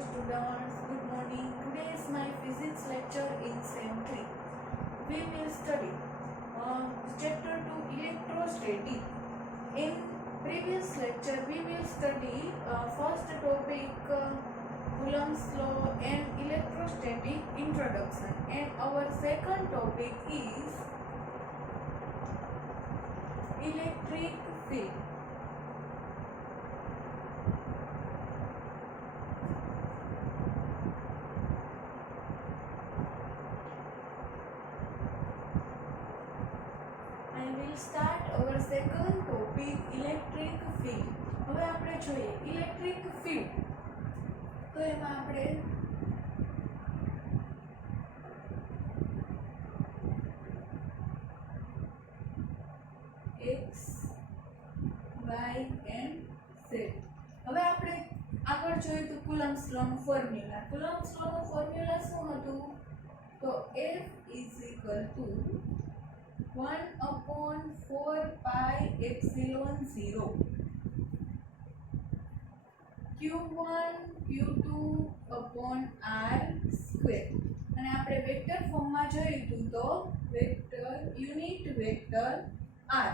students, good morning. Today is my physics lecture in SEM 3. We will study chapter 2 electrostatic. In previous lecture we will study first topic Coulomb's law and electrostatic introduction, and our second topic is electric field. Start our second topic electric field. હવે આપણે જોઈએ electric field. તો એમાં આપણે x y and z. હવે આપણે આગળ જોઈએ તો કુલમ્સ લો નો ફોર્મ્યુલા. કુલમ્સ લો નો ફોર્મ્યુલા શું હતું? તો F = 1/4 pi epsilon 0 q1 q2 upon r square. અને આપણે વેક્ટર ફોર્મમાં જોઈતું તો વેક્ટર યુનિટ વેક્ટર r,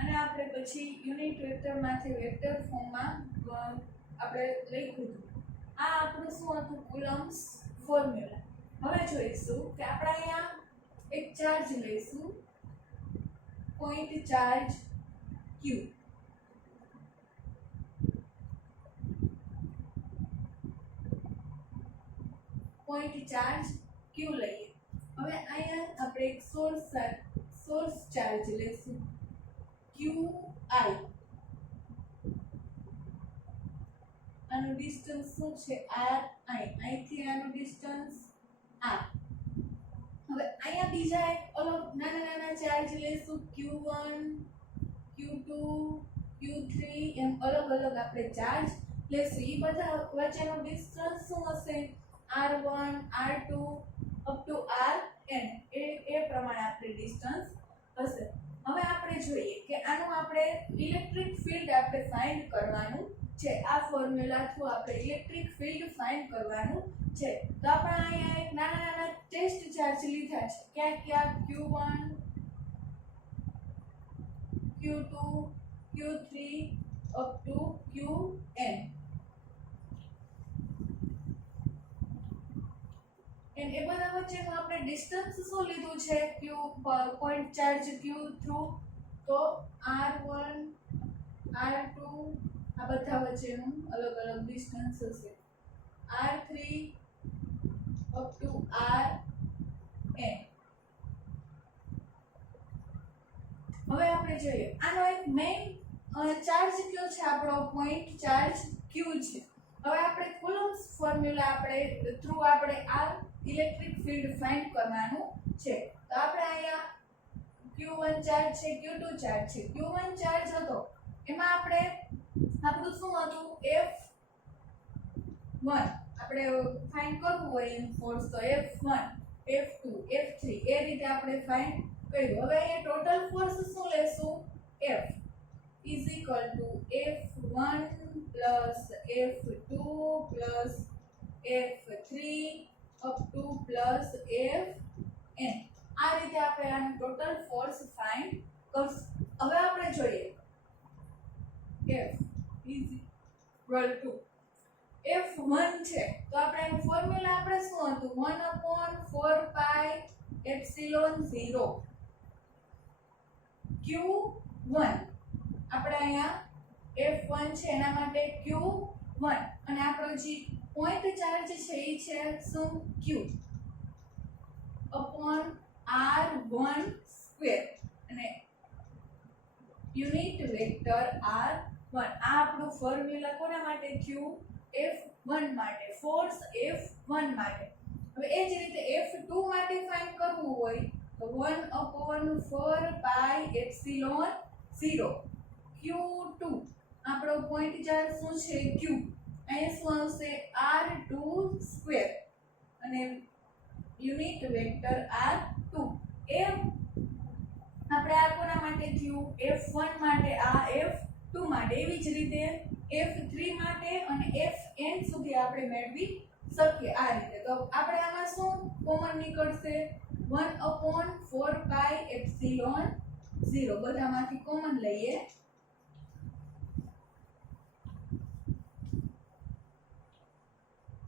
અને આપણે પછી યુનિટ વેક્ટરમાંથી વેક્ટર ફોર્મમાં આપણે લખ્યું હતું. આ આપણું શું હતું? કુલમ્સ ફોર્મ્યુલા. હવે જોઈશું કે આપણે અહીંયા એક ચાર્જ લઈશું, point charge q. point charge q લઈએ. હવે અહીંયા આપણે એક સોર્સ ચાર્જ લઈશું qi. આનું ડિસ્ટન્સ શું છે? r i. અહીંથી આનું ડિસ્ટન્સ r. હવે અહીંયા બીજા એક અલગ નાના ચાર્જ લેશું q1 q2 q3 એમ અલગ આપણે ચાર્જ લેશું. એ બધા વચ્ચેનો ડિસ્ટન્સ શું હશે? r1 r2 up to rn. એ પ્રમાણે આપણે ડિસ્ટન્સ હશે. હવે આપણે જોઈએ કે આનું આપણે ઇલેક્ટ્રિક ફિલ્ડ આપણે ફાઇન્ડ કરવાનું છે. આ ફોર્મ્યુલા થ્રુ આપણે ઇલેક્ટ્રિક ફિલ્ડ ફાઇન્ડ કરવાનું છે. તો આપણે અહીંયા એક નાના ટેસ્ટ ચાર્જ લીધા છે. ક્યાં q1 q2 q3 up to qn. એ બધા વચ્ચેનું આપણે ડિસ્ટન્સ શું લીધું છે? q point charge q through તો r1 r2 આ બધા વચ્ચેનું અલગ ડિસ્ટન્સ હશે. r3 up to rn. હવે આપણે જોઈએ આનો એક મેઇન ચાર્જ કયો છે? આપણો પોઈન્ટ ચાર્જ q છે. હવે આપણે કુલમ્સ ફોર્મ્યુલા આપણે થ્રુ આપણે આ ઇલેક્ટ્રિક ફિલ્ડ ફાઇન્ડ કરવાનું છે. તો આપણે અહીંયા q1 ચાર્જ છે, q2 ચાર્જ છે. q1 ચાર્જ હતો એમાં આપણે આપણું શું હતું? F1 આપણે ફાઇન્ડ કરવું હોય એમ ફોર્સ તો F1 F2 F3 એ રીતે આપણે ફાઇન્ડ કર્યું. હવે અહીંયા ટોટલ ફોર્સ શું લેશું? F F1 F2 F3 up to Fn. આ રીતે આપણે આનું ટોટલ ફોર્સ ફાઇન્ડ કરશું. હવે આપણે જોઈએ F F1 છે તો આપણે એનું ફોર્મ્યુલા આપણે શું હતું? 1/4 pi epsilon 0 q1. આપણે અહીંયા F1 છે એના માટે q1, અને આપણો જે પોઈન્ટ ચાર્જ છે એ છે શું? q upon r1 સ્ક્વેર, અને યુનિટ વેક્ટર r1. આ આપણું ફોર્મ્યુલા કોના માટે થયું? F1 માટે, ફોર્સ F1 માટે. હવે એ જ રીતે F2 માટે ફાઇન્ડ કરવું હોય તો 1/4 pi epsilon 0 q2. આપણો પોઈન્ટ ચાર્જ શું છે? q. અહીં શું આવશે? r2 સ્ક્વેર, અને યુનિટ વેક્ટર r2. એ આપણે આ કોના માટે થયું? F1 માટે, આ F2 માટે. એવી જ રીતે F3 માટે અને Fn સુધી આપણે મેળવી શકીએ આ રીતે. તો આપણે આમાં શું કોમન નીકળશે 1/4 પાઈ એપ્સિલોન 0 બધામાંથી કોમન લઈએ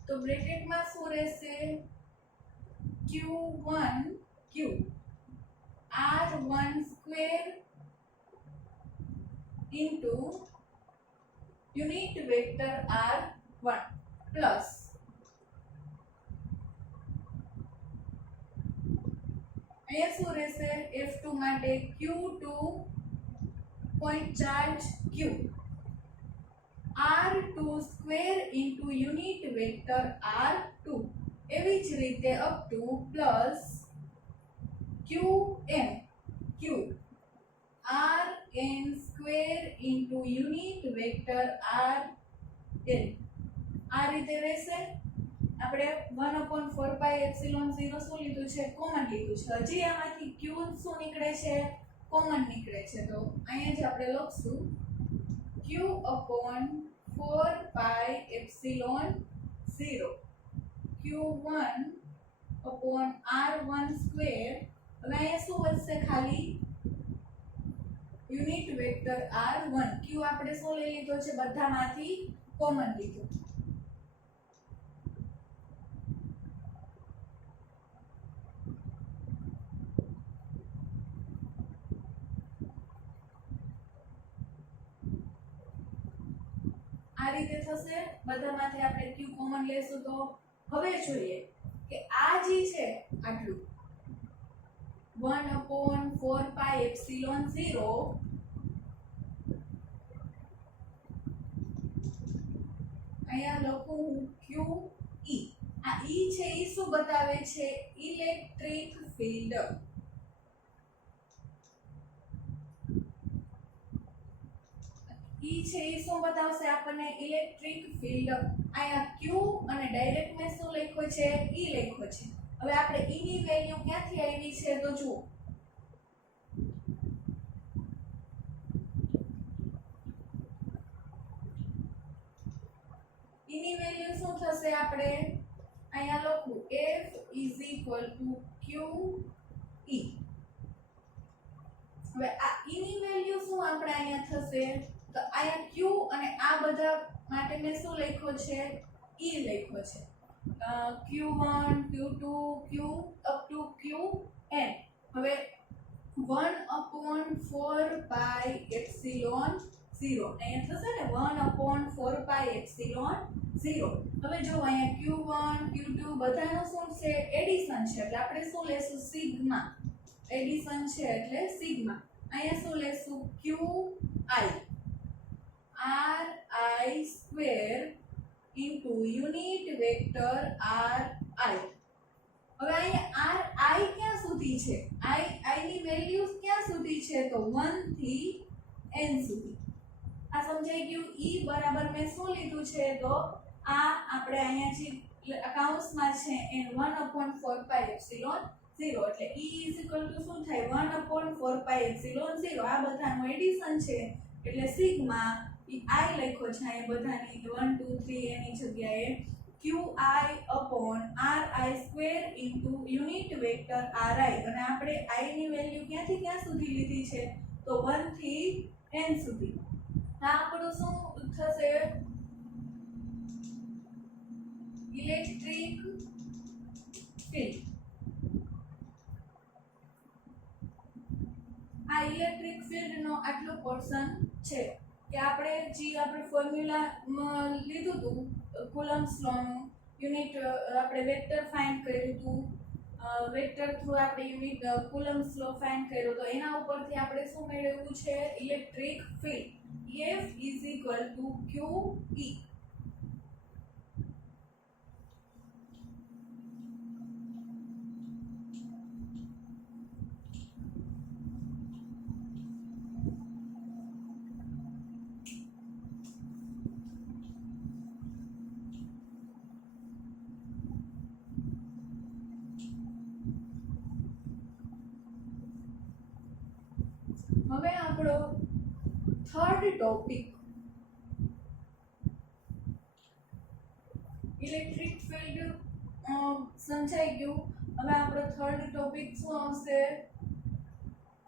તો બ્રેકેટમાં શું રહેશે q1 q r1 square into unit vector r1 plus અહીંયા શું રહેશે F2 માટે q2 point charge q r2 square into unit vector r2 એવી જ રીતે up to plus qm q rn square into unit vector rn આ રીતે રહેશે. આપણે 1/4 પાઈ એપ્સિલોન 0 શું લીધું છે કોમન લીધું છે. હજી આમાંથી q શું નીકળે છે કોમન નીકળે છે તો અહીંયા જ આપણે લખશું q/4 પાઈ એપ્સિલોન 0 q1/r1 સ્ક્વેર. હવે અહીંયા શું વધશે ખાલી યુનિટ વેક્ટર r1 q આપણે શું લઈ લીધો છે બધામાંથી કોમન લીધું. આ રીતે થશે બધામાંથી આપણે q કોમન લેશું તો હવે જોઈએ કે આ જે છે આટલું 1/4 પાઈ એપ્સિલોન 0 અહીંયા લખું હું QE. આ E છે એ શું બતાવે છે ઇલેક્ટ્રિક ફિલ્ડ. E છે એ શું બતાવશે આપણને ઇલેક્ટ્રિક ફિલ્ડ. અહીંયા Q અને ડાયરેક્ટ મેં શું લખ્યો છે E લખ્યો છે. હવે આપણે E ની વેલ્યુ ક્યાંથી આવી છે તો જુઓ E ની વેલ્યુ શું થશે આપણે અહીંયા લખું F QE. હવે આ E ની વેલ્યુ શું આપણે અહીંયા થશે તો અહીંયા Q અને આ બધા માટે મેં શું લખ્યો છે E લખ્યો છે Q1 Q2 Q up to Qn. હવે 1/4 પાઈ એપ્સિલોન 0 અહીંયા થશે ને 1/4 પાઈ એપ્સિલોન 0. હવે જો અહીંયા Q1 Q2 બધાનું શું છે એડિશન છે એટલે આપણે શું લેશું સિગ્મા. એડિશન છે એટલે સિગ્મા. અહીંયા શું લેશું QI RI square into unit vector RI. હવે અહીંયા RI ક્યાં સુધી છે I ની વેલ્યુ ક્યાં સુધી છે તો 1 થી n સુધી. આ સમજાઈ ગયું. E બરાબર મેં શું લીધું છે તો આ આપણે અહીંયા જે કૌંસમાં છે n 1/4 પાઈ એપ્સિલોન 0 એટલે E શું થાય 1/4 પાઈ એપ્સિલોન 0. આ બધાનું એડિશન છે એટલે સિગ્મા I લખ્યો છે અહીંયા બધાની 1 2 3 એની જગ્યાએ QI/RI square into unit vector RI. અને આપણે I ની વેલ્યુ ક્યાંથી ક્યાં સુધી લીધી છે તો 1 થી n સુધી. આ આપણું શું થશે ઇલેક્ટ્રિક ફિલ્ડ. આ ઇલેક્ટ્રિક ફિલ્ડનો આટલો પોર્શન છે કે આપણે જે આપણે ફોર્મ્યુલા લીધું હતું કુલમ્બ્સ લોનું યુનિટ આપણે વેક્ટર ફાઇન્ડ કર્યું હતું વેક્ટર થ્રુ આપણે યુનિટ કુલમ્બ્સ લો ફાઇન્ડ કર્યો તો એના ઉપરથી આપણે શું મેળવ્યું છે ઇલેક્ટ્રિક ફિલ્ડ F QE. હવે આપણો થર્ડ ટોપિક ઇલેક્ટ્રિક ફિલ્ડ સમજાઈ ગયું. હવે આપણો થર્ડ ટોપિક શું આવશે?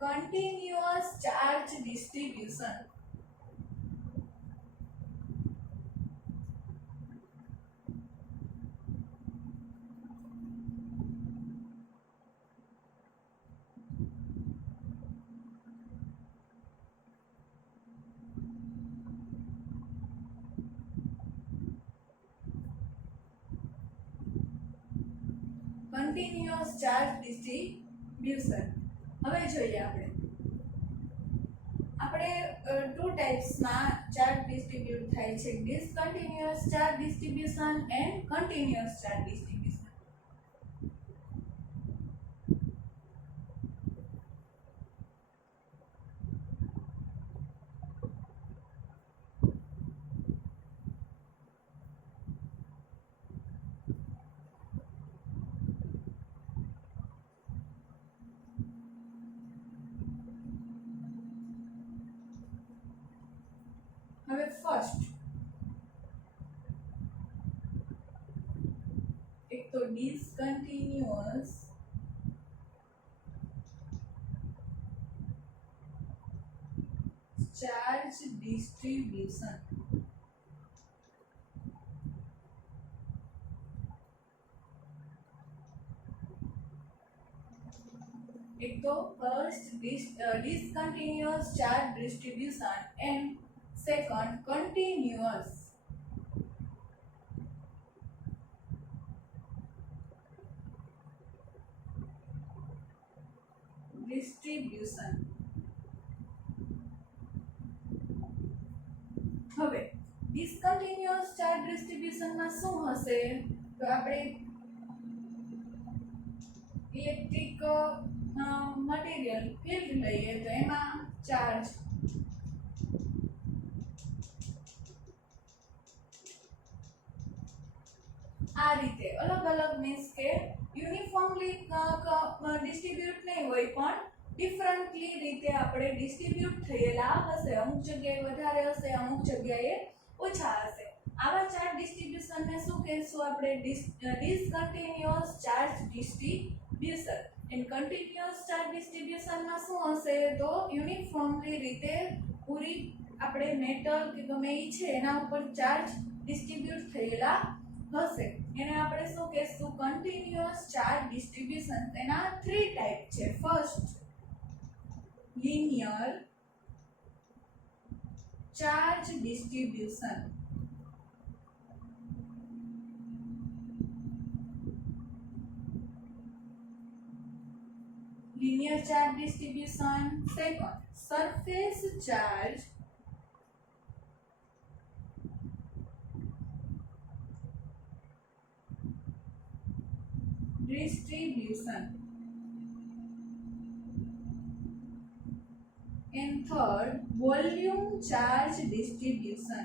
Continuous charge distribution. Continuous charge distribution. હવે જોઈએ આપણે ટુ ટાઈપ્સમાં ચાર્જ ડિસ્ટ્રીબ્યુટ થાય છે: discontinuous charge distribution and continuous charge distribution. હવે ફર્સ્ટ એક તો ડિસકન્ટિન્યુઅસ ચાર્જ ડિસ્ટ્રીબ્યુશન. એક તો first discontinuous charge distribution and second continuous distribution. હવે discontinuous charge distribution માં શું હશે? તો આપણે ઇલેક્ટ્રિક મટીરિયલ ફિલ્ડ લઈએ તો એમાં ચાર્જ આ રીતે અલગ અલગ મીન્સ કે યુનિફોર્મલી ડિસ્ટ્રીબ્યુટ નહીં હોય પણ ડિફરન્ટલી રીતે આપણે ડિસ્ટ્રીબ્યુટ થયેલા હશે. અમુક જગ્યાએ વધારે હશે, અમુક જગ્યાએ ઓછા હશે. આવા ચાર્જ ડિસ્ટ્રીબ્યુશનને શું કહેશું આપણે? Discontinuous charge distribution. And continuous charge ડિસ્ટ્રીબ્યુશનમાં શું હશે? તો યુનિફોર્મલી રીતે પૂરી આપણે મેટલ કે ગમે એ છે એના ઉપર ચાર્જ ડિસ્ટ્રીબ્યુટ થયેલા હશે. એને આપણે શું કહેશું? Continuous charge distribution. એના 3 ટાઈપ છે. First linear charge distribution. Linear charge distribution. Second, surface charge distribution. And third, volume charge distribution.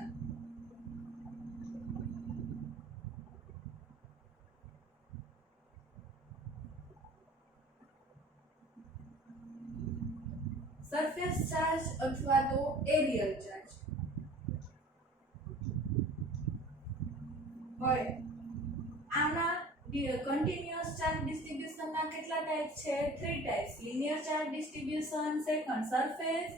Surface charge અથવા તો એરિયલ ચાર્જ. હવે આના કન્ટિન્યુઅસ ચાર્જ ડિસ્ટ્રીબ્યુશનના કેટલા ટાઈપ છે? 3 types. Linear charge distribution, second surface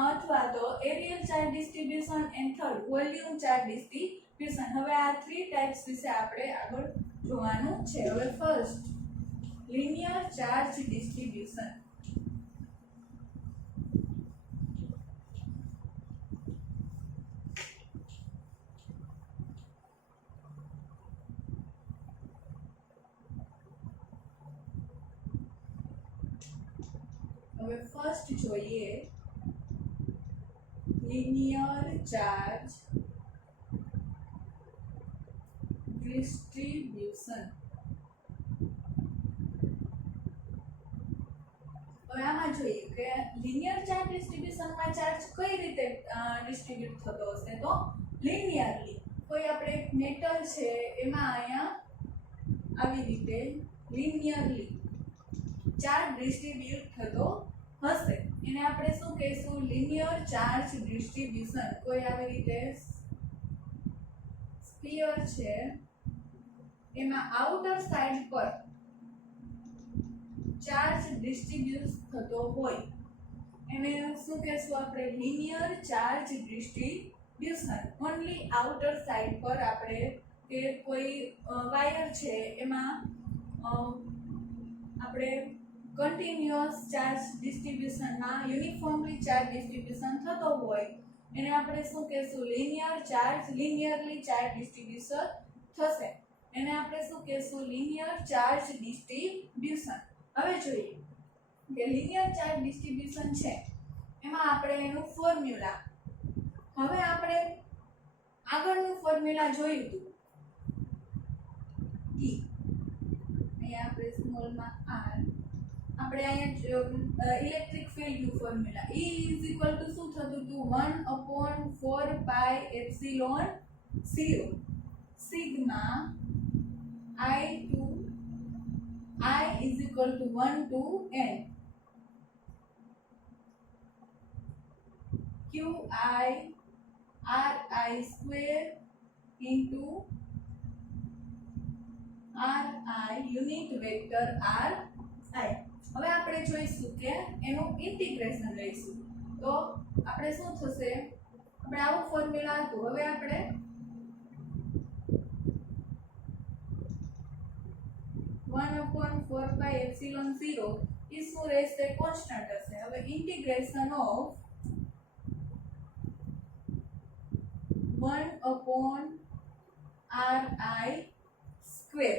અથવા તો aerial charge distribution and third volume charge distribution. હવે આ 3 ટાઈપ્સ વિશે આપણે આગળ જોવાનું છે. હવે ફર્સ્ટ લિનિયર ચાર્જ ડિસ્ટ્રીબ્યુશન. હવે ફર્સ્ટ જોઈએ linear charge distribution. હવે આમાં જોઈએ કે linear charge distribution માં ચાર્જ કઈ રીતે ડિસ્ટ્રીબ્યુટ થતો હશે? તો linearly. કોઈ આપણે મેટલ છે એમાં અહીંયા આવી રીતે linearly ચાર્જ ડિસ્ટ્રીબ્યુટ થતો હશે. એને આપણે શું કહીશું? Linear charge distribution. કોઈ આવી રીતે સ્ફિયર છે એમાં આઉટર સાઇડ પર ચાર્જ ડિસ્ટ્રીબ્યુટ થતો હોય એને શું કહેશું આપણે linear charge distribution only outer side પર આપણે કે કોઈ વાયર છે એમાં આપણે કન્ટિન્યુઅસ ચાર્જ ડિસ્ટ્રીબ્યુશનમાં યુનિફોર્મલી ચાર્જ ડિસ્ટ્રીબ્યુશન થતો હોય એને આપણે શું કહેશું લિનિયરલી ચાર્જ ડિસ્ટ્રીબ્યુશન થશે એને આપણે શું કહેશું લિનિયર ચાર્જ ડિસ્ટ્રીબ્યુશન હવે જોઈએ કે લિનિયર ચાર્જ ડિસ્ટ્રીબ્યુશન છે એમાં આપણે એનું ફોર્મ્યુલા હવે આપણે આગળનું ફોર્મ્યુલા જોયું હતું E અહીંયા આપણે સ્મોલમાં r આપણે અહીંયા ઇલેક્ટ્રિક ફિલ્ડનું ફોર્મ્યુલા E શું થતું હતું 1/4 pi epsilon 0 sigma I to I is equal to 1 to n qi ri square into ri unit vector ri હવે આપણે જોઈશું કે એનું ઇન્ટિગ્રેશન લઈશું તો આપણે શું થશે આપણે આવું ફોર્મ્યુલા હતું હવે આપણે 1/4 પાઈ એપ્સિલોન 0 is શું રહેશે કોન્સ્ટન્ટ હશે હવે integration of 1/ri square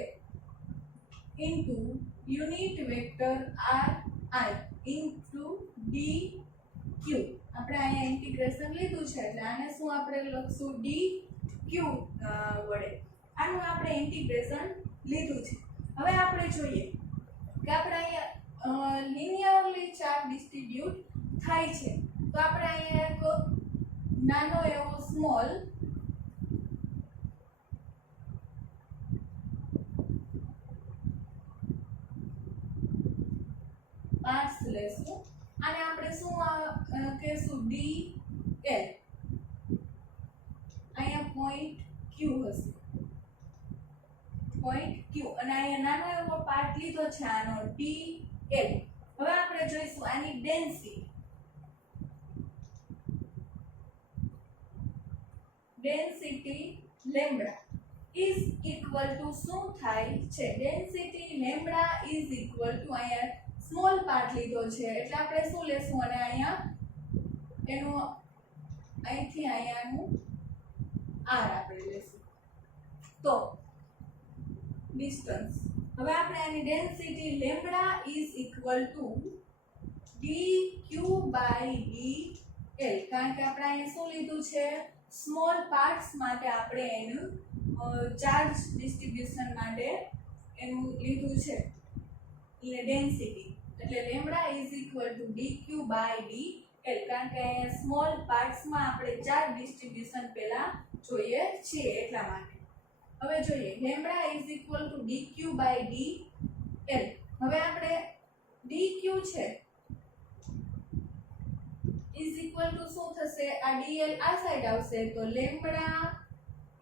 into unit vector ri into dq આપણે અહીંયા ઇન્ટિગ્રેશન લીધું છે એટલે આને શું આપણે લખશું dq વડે આનું આપણે ઇન્ટિગ્રેશન લીધું છે હવે આપણે જોઈએ કે આપણે અહીંયા લિનિયરલી ચાર્જ ડિસ્ટ્રીબ્યુટ થાય છે તો આપણે અહીંયા એક નાનો એવો સ્મોલ પાર્ટ્સ લેશું અને આપણે શું કહેશું ડી એલ અહીંયા પોઈન્ટ ક્યુ હશે પોઈન્ટ ક્યુ અને અહીંયા નાનો એવો પાર્ટ લીધો છે આનો ડી એલ હવે આપણે જોઈશું આની density lambda is equal to શું થાય છે density lambda is equal to અહીંયા સ્મોલ પાર્ટ લીધો છે એટલે આપણે શું લેશું અને અહીંયા એનું અહીંથી અહીંયાનું r આપણે લેશું તો ડિસ્ટન્સ હવે આપણે આની density lambda is equal to dq by dl કારણ કે આપણે અહીંયા શું લીધું છે સ્મોલ પાર્ટ્સ માટે આપણે એનું ચાર્જ ડિસ્ટ્રીબ્યુશન માટે એનું લીધું છે એટલે ડેન્સિટી એટલે lambda is equal to dq by dl કારણ કે અહીંયા સ્મોલ પાર્ટ્સમાં આપણે ચાર્જ ડિસ્ટ્રીબ્યુશન પહેલા જોઈએ છે એટલા માટે હવે જોઈએ lambda is equal to dq by dl હવે આપણે dq છે ઇઝ ઇક્વલ ટુ શું થશે આ dl આ સાઈડ આવશે તો લેમ્બડા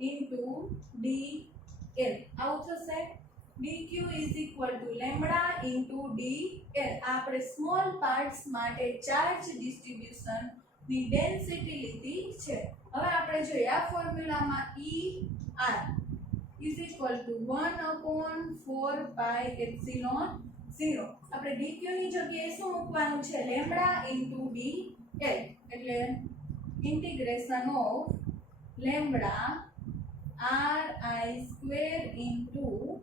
ઇન્ટુ dl આવું થશે dq is equal to lambda into dl આપણે સ્મોલ પાર્ટ્સ માટે ચાર્જ ડિસ્ટ્રીબ્યુશન ની ડેન્સિટી લીધી છે હવે આપણે જોઈએ આ ફોર્મ્યુલામાં er is equal to 1/4 pi epsilon 0 આપણે dq ની જગ્યાએ શું મૂકવાનું છે લેમ્બડા into dl એટલે integration of lambda ri square into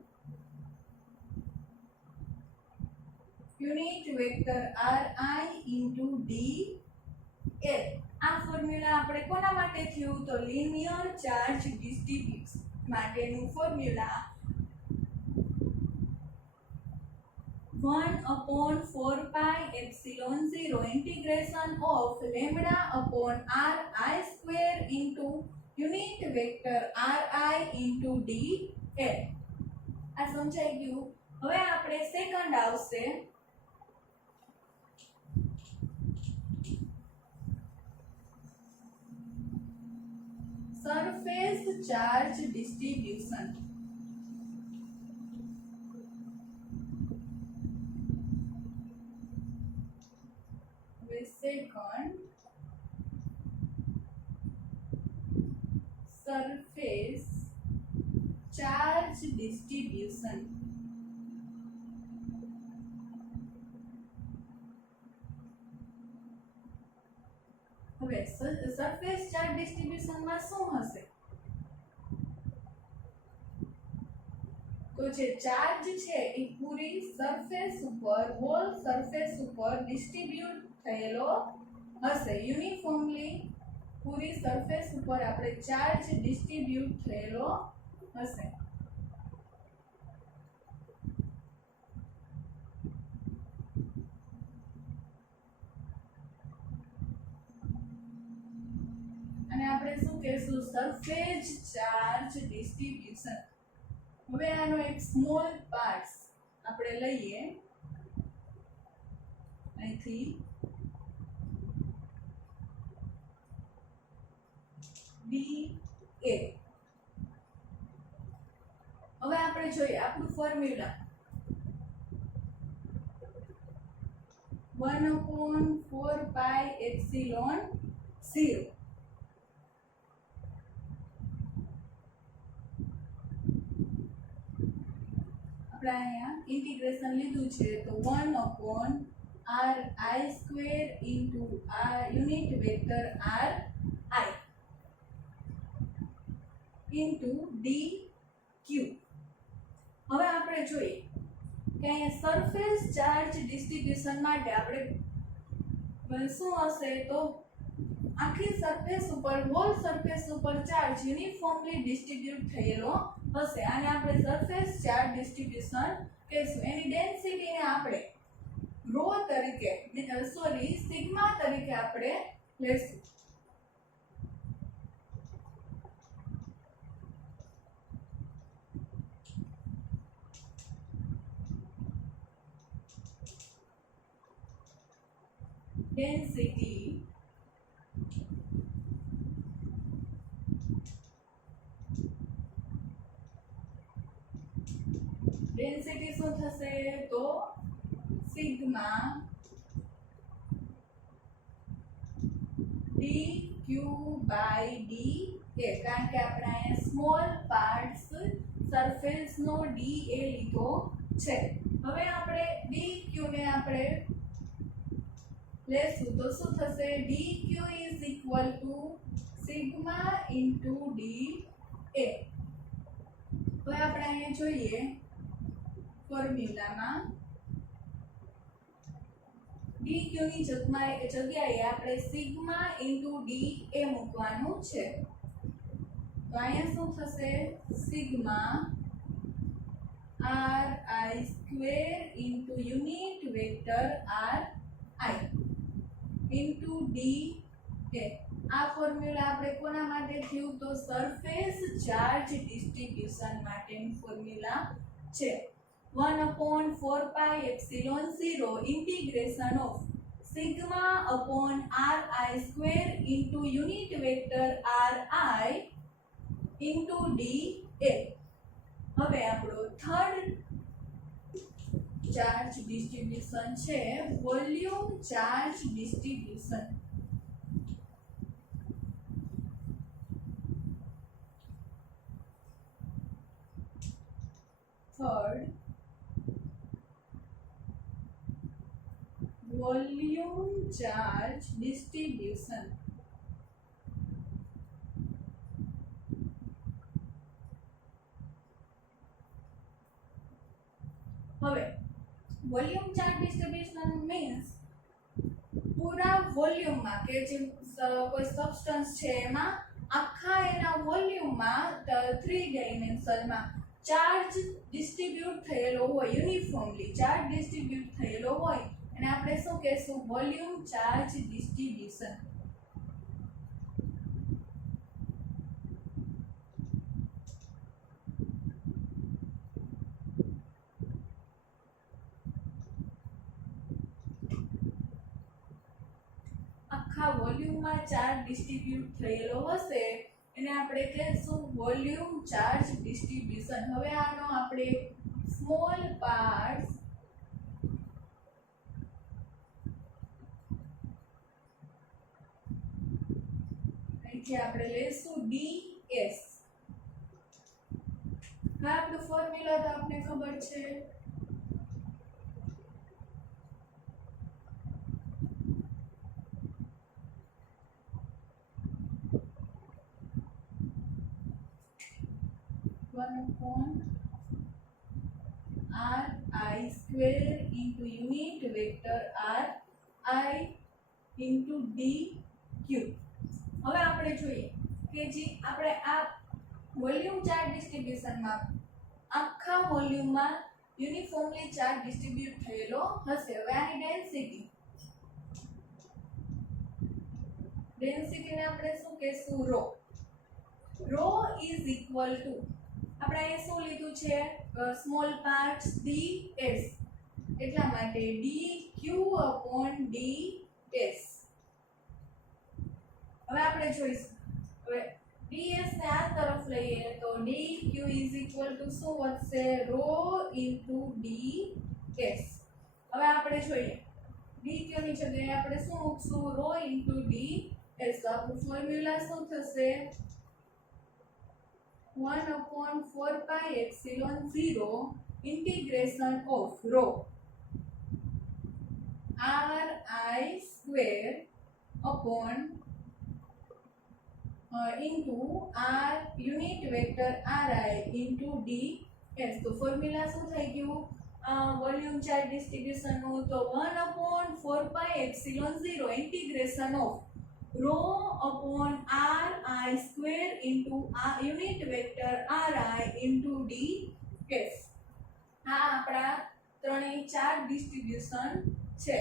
unit vector ri into dl આ ફોર્મ્યુલા આપણે કોના માટે થયું તો લિનિયર ચાર્જ ડિસ્ટ્રીબ્યુશન માટેનું formula 1/4 pi epsilon 0 integration of lambda upon ri square into unit vector ri into dl આ સમજાઈ ગયું હવે આપણે સેકન્ડ આવશે surface charge distribution second surface charge distribution. હવે સરફેસ ચાર્જ ડિસ્ટ્રીબ્યુશનમાં શું હશે? તો જે ચાર્જ છે એ પૂરી સરફેસ ઉપર, હોલ સરફેસ ઉપર ડિસ્ટ્રીબ્યુટ થયેલો હશે. યુનિફોર્મલી પૂરી સરફેસ ઉપર આપણે ચાર્જ ડિસ્ટ્રીબ્યુટ થયેલો હશે. અને આપણે શું કહેશું? Surface charge distribution. હવે આનો એક સ્મોલ પાર્ટ્સ આપણે લઈએ અહીંથી ડી એ. હવે આપણે જોઈએ આપણું ફોર્મ્યુલા 1/4 પાઈ એપ્સિલોન 0. આપણે અહીંયા ઇન્ટિગ્રેશન લીધું છે તો 1/r(i²) into r unit vector r i into D ક્યુ. હવે આપણે જોઈએ કે અહીંયા સરફેસ ચાર્જ ડિસ્ટ્રીબ્યુશન માટે આપણે શું હશે? તો આખી સરફેસ ઉપર, હોલ સરફેસ ઉપર ચાર્જ યુનિફોર્મલી ડિસ્ટ્રીબ્યુટ થયેલો હશે. આને આપણે સરફેસ ચાર્જ ડિસ્ટ્રીબ્યુશન કહીશું. એની ડેન્સિટીને આપણે રો તરીકે, સિગ્મા તરીકે આપણે લેશું. ડેન્સિટી શું થશે? તો sigma d q by d a. કારણ કે આપણે અહીંયા સ્મોલ પાર્ટ્સ સરફેસનો ડી એ લીધો છે. હવે આપણે ડી ક્યુ ને આપણે લેશું તો શું થશે? D q is equal to sigma into d a. હવે આપણે અહીંયા જોઈએ ફોર્મ્યુલામાં ડી ક્યુ ની જગ્યાએ આપણે સિગ્મા ઇન્ટુ ડી એ મૂકવાનું છે. તો અહીંયા શું થશે? Sigma r(i²) into unit vector r i into d a. આ ફોર્મ્યુલા આપણે કોના માટે થયું? તો સરફેસ ચાર્જ ડિસ્ટ્રીબ્યુશન માટેનું ફોર્મ્યુલા છે. 1/4 pi epsilon 0 integration of sigma upon r(i²) into unit vector r i into d a. હવે આપણો થર્ડ ચાર્જ ડિસ્ટ્રીબ્યુશન છે volume charge distribution. Third volume charge distribution. હવે વોલ્યુમ ચાર્જ ડિસ્ટ્રીબ્યુશન મીન્સ પૂરા વોલ્યુમમાં કે જે કોઈ સબસ્ટન્સ છે એમાં આખા એના વોલ્યુમમાં 3 ડાયમેન્શનમાં ચાર્જ ડિસ્ટ્રીબ્યુટ થયેલો હોય, યુનિફોર્મલી ચાર્જ ડિસ્ટ્રીબ્યુટ થયેલો હોય અને આપણે શું કહેશું? Volume charge distribution. આખા વોલ્યુમમાં ચાર્જ ડિસ્ટ્રીબ્યુટ થયેલો હશે એને આપણે કહેશું વોલ્યુમ ચાર્જ ડિસ્ટ્રીબ્યુશન. હવે આનો આપણે સ્મોલ પાર્ટ્સ અહીંથી આપણે લેશું ds. હા, આપણું ફોર્મ્યુલા તો આપને ખબર છે. ri square into unit vector ri into dq. હવે આપણે જોઈએ કે જે આપણે આ વોલ્યુમ ચાર્જ ડિસ્ટ્રીબ્યુશનમાં આખા વોલ્યુમમાં યુનિફોર્મલી ચાર્જ ડિસ્ટ્રીબ્યુટ થયેલો હશે. હવે આની ડેન્સિટીને આપણે શું કહેશું? રો ઇઝ ઇક્વલ ટુ આપણે અહીંયા શું લીધું છે? સ્મોલ પાર્ટ્સ ds, એટલા માટે dq upon ds. હવે આપણે જોઈશું. હવે ds ને આ તરફ લઈએ તો dq ઇઝ ઇક્વલ ટુ શું વધશે? Rho into ds. હવે આપણે જોઈએ dq ની જગ્યાએ આપણે શું મૂકશું? Rho into ds. તો આપણું ફોર્મ્યુલા શું થશે? 1/4π0 integration of rho ri square upon into r unit vector ri into ds. તો ફોર્મ્યુલા શું થઈ ગયું? વોલ્યુમ ચાર્જ ડિસ્ટ્રીબ્યુશન નું તો 1/4π0 integration of rho upon ri square into unit vector ri into ds. આ આપણા ત્રણેય ચાર્જ ડિસ્ટ્રીબ્યુશન છે.